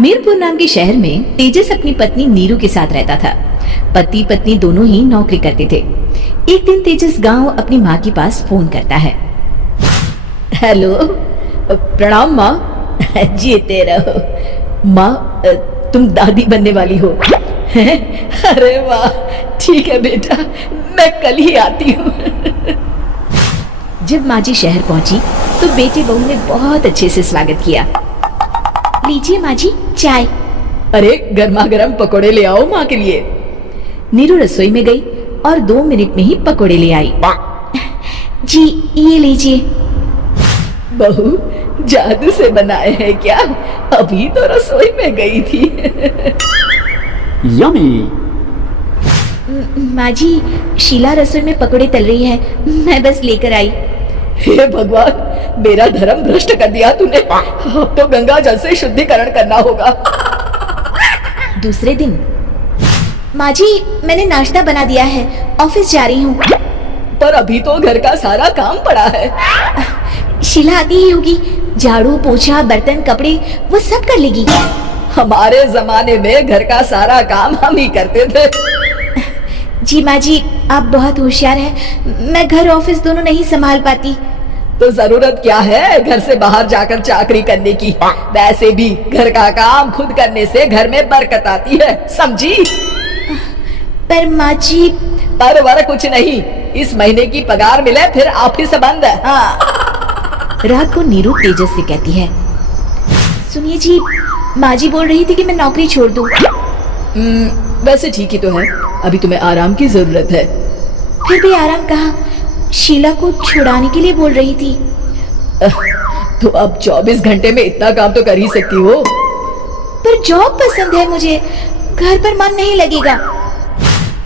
मीरपुर नाम के शहर में तेजस अपनी पत्नी नीरू के साथ रहता था। पति पत्नी दोनों ही नौकरी करते थे। एक दिन तेजस गांव अपनी माँ के पास फोन करता है। हेलो, प्रणाम माँ। जीते रहो माँ, तुम दादी बनने वाली हो। अरे वाह, ठीक है बेटा, मैं कल ही आती हूँ। जब माँ जी शहर पहुंची तो बेटे बहू ने बहुत अच्छे से स्वागत किया। लीजिए माँ जी चाय। अरे गर्मा गर्म पकोड़े ले आओ माँ के लिए। नीरू रसोई में गई और 2 मिनट में ही पकोड़े ले आई। जी ये लीजिए। बहू जादू से बनाए हैं क्या? अभी तो रसोई में गई थी। यम्मी। माँ जी शीला रसोई में पकोड़े तल रही है, मैं बस लेकर आई। हे भगवान, मेरा धर्म भ्रष्ट कर दिया तूने। अब तो गंगा जल से शुद्धिकरण करना होगा। दूसरे दिन, माँ जी मैंने नाश्ता बना दिया है, ऑफिस जा रही हूँ। पर अभी तो घर का सारा काम पड़ा है। शीला आती ही होगी, झाड़ू पोछा बर्तन कपड़े वो सब कर लेगी। हमारे जमाने में घर का सारा काम हम ही करते थे। जी माँ जी आप बहुत होशियार हैं, मैं घर ऑफिस दोनों नहीं संभाल पाती। तो जरूरत क्या है घर से बाहर जाकर चाकरी करने की? वैसे भी घर का काम खुद करने से घर में बरकत आती है, समझी? पर माँ जी। पर वर कुछ नहीं, इस महीने की पगार मिले फिर ऑफिस बंद है। हाँ। रात को नीरू तेजस से कहती है, सुनिए जी, माँ जी बोल रही थी कि मैं नौकरी छोड़ दूं। वैसे ठीक ही तो है, अभी तुम्हें आराम की जरूरत है। फिर भी आराम कहाँ, शीला को छुड़ाने के लिए बोल रही थी। तो अब 24 घंटे में इतना काम तो कर ही सकती हो। पर जॉब पसंद है मुझे, घर पर मन नहीं लगेगा।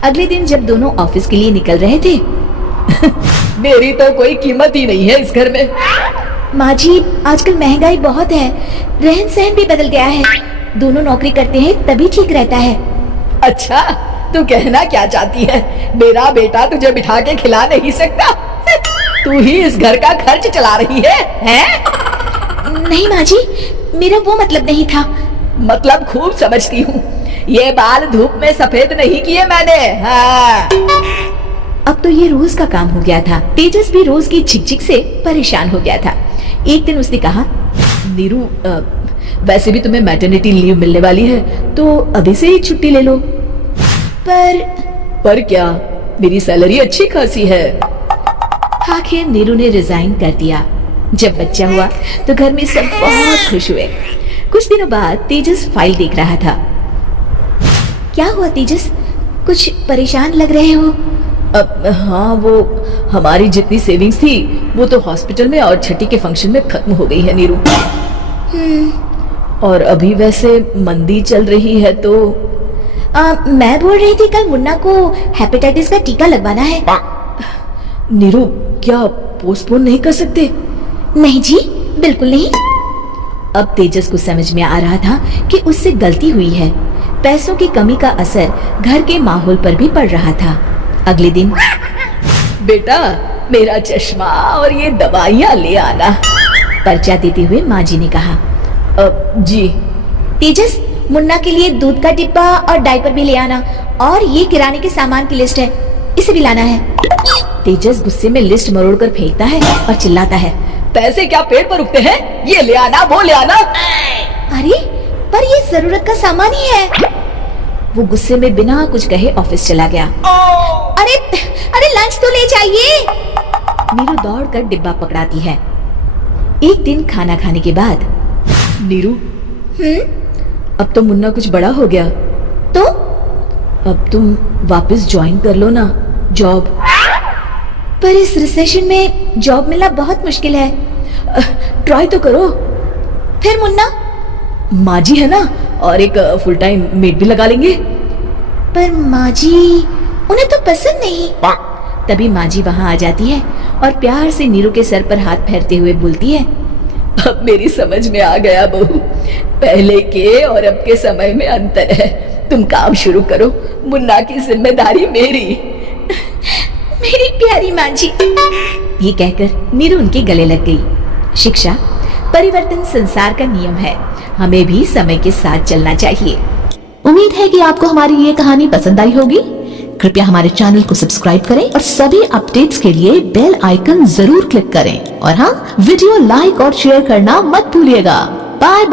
अगले दिन जब दोनों ऑफिस के लिए निकल रहे थे, मेरी तो कोई कीमत ही नहीं है इस घर में। माँ जी आजकल महंगाई बहुत है, रहन सहन भी बदल गया है, दोनों नौकरी करते हैं तभी ठीक रहता है। अच्छा, तू कहना क्या चाहती है? मेरा बेटा तुझे बिठा के खिला नहीं सकता? तू ही इस घर का खर्च चला रही है, हैं? नहीं माँ जी, मेरा वो मतलब नहीं था। मतलब खूब समझती हूँ, ये बाल धूप में सफेद नहीं किए मैंने। हाँ। अब तो ये रोज का काम हो गया था। तेजस भी रोज की झिकझिक से परेशान हो गया था। एक दिन उसने कहा, नीरू वैसे भी तुम्हें मैटरनिटी लीव मिलने वाली है, तो अभी से ही छुट्टी ले लो। पर क्या, मेरी सैलरी अच्छी खासी है। आखिर नीरू ने रिजाइन कर दिया। जब बच्चा हुआ तो घर में सब बहुत खुश हुए। कुछ दिनों बाद तेजस फाइल देख रहा था। क्या हुआ तेजस, कुछ परेशान लग रहे हो? हाँ, वो हमारी जितनी सेविंग्स थी वो तो हॉस्पिटल में और छठी के फंक्शन में खत्म हो गई है नीरू। और अभी वैसे मंदी चल रही है तो मैं बोल रही थी कल मुन्ना को हेपेटाइटिस का टीका लगवाना है। नीरू क्या पोस्टपोन नहीं कर सकते? नहीं जी बिल्कुल नहीं। अब तेजस को समझ में आ रहा था कि उससे गलती हुई है। पैसों की कमी का असर घर के माहौल पर भी पड़ रहा था। अगले दिन, बेटा मेरा चश्मा और ये दवाइयाँ ले आना, पर्चा देते हुए माँ जी ने कहा। जी। तेजस मुन्ना के लिए दूध का डिब्बा और डायपर भी ले आना, और ये किराने के सामान की लिस्ट है, इसे भी लाना है। तेजस गुस्से में लिस्ट मरोड़ कर फेंकता है और चिल्लाता है, पैसे क्या पेड़ पर उगते हैं? ये ले आना वो ले आना। अरे पर ये जरूरत का सामान ही है। वो गुस्से में बिना कुछ कहे ऑफिस चला गया। अरे अरे लंच तो ले जाइए। नीरू दौड़कर डिब्बा पकड़ाती है। एक दिन खाना खाने के बाद, नीरू अब तो मुन्ना कुछ बड़ा हो गया, तो अब तुम वापस ज्वाइन कर लो ना जॉब। पर इस रिसेशन में जॉब मिलना बहुत मुश्किल है। ट्राई तो करो। फिर मुन्ना? माँ जी है ना, और एक फुल टाइम मेड भी लगा लेंगे। पर माँ जी उन्हें तो पसंद नहीं। तभी माँ जी वहाँ आ जाती है और प्यार से नीरू के सर पर हाथ फेरते हुए बोलती है, अब मेरी समझ में आ गया बहू, पहले के और अब के समय में अंतर है। तुम काम शुरू करो, मुन्ना की जिम्मेदारी मेरी। मेरी प्यारी माँ जी। ये कहकर नीरू उनके गले लग गई। शिक्षा परिवर्तन संसार का नियम है, हमें भी समय के साथ चलना चाहिए। उम्मीद है कि आपको हमारी ये कहानी पसंद आई होगी। कृपया हमारे चैनल को सब्सक्राइब करें और सभी अपडेट्स के लिए बेल आइकन जरूर क्लिक करें। और हाँ, वीडियो लाइक और शेयर करना मत भूलिएगा। Bye bye.